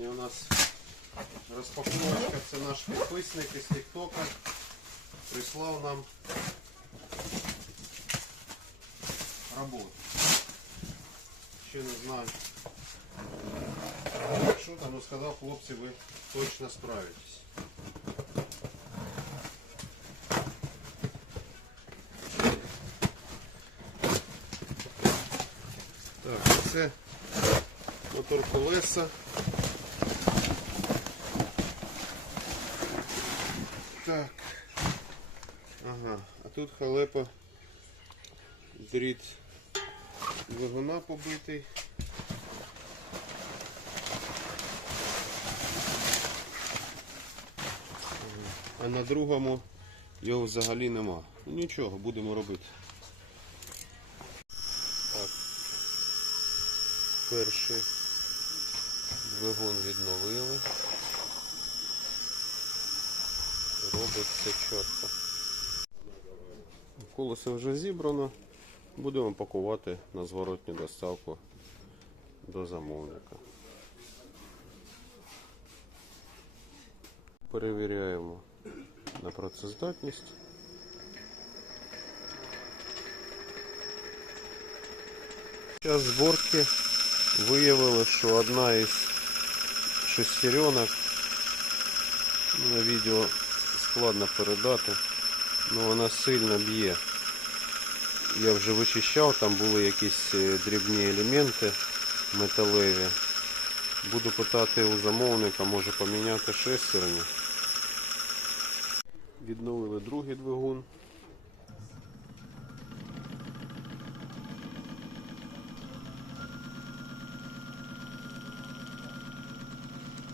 Сьогодні у нас розпаковочка. Це наш підписник із Тіктока. Прислав нам роботу. Ще не знаю. Що там, ну сказав, хлопці, ви точно справитесь. Так, це мотор колеса. Так. Ага, а тут халепа дріт двигуна побитий. А на другому його взагалі нема. Ну нічого, будемо робити. Так. Перший двигун відновили. Робиться чітко. Колесо вже зібрано. Будемо пакувати на зворотню доставку до замовника. Перевіряємо на працездатність. Час зборки виявили, що одна із шестеренок на відео складно передати, але вона сильно б'є. Я вже вичищав, там були якісь е, дрібні елементи металеві. Буду питати у замовника, може поміняти шестерню. Відновили другий двигун.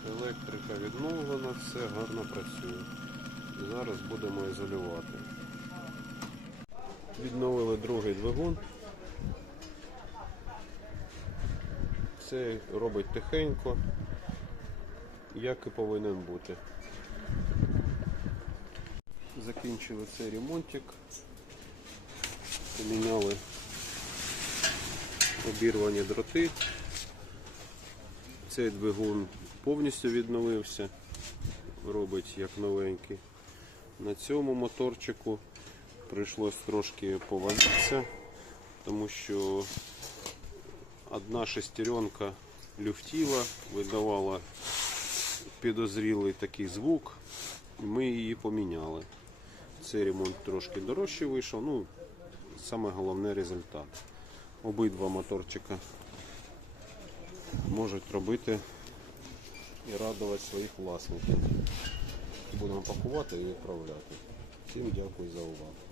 Електрика відновлена, все гарно працює. Зараз будемо ізолювати. Відновили другий двигун. Все робить тихенько, як і повинен бути. Закінчили цей ремонтик. Поміняли обірвані дроти. Цей двигун повністю відновився, робить як новенький. На цьому моторчику прийшлось трошки повалитися, тому що одна шестеренка люфтіла, видавала підозрілий такий звук, і ми її поміняли. Цей ремонт трошки дорожче вийшов, ну, саме головне результат. Обидва моторчика можуть робити і радувати своїх власників. Будемо пакувати і відправляти. Всім дякую за увагу.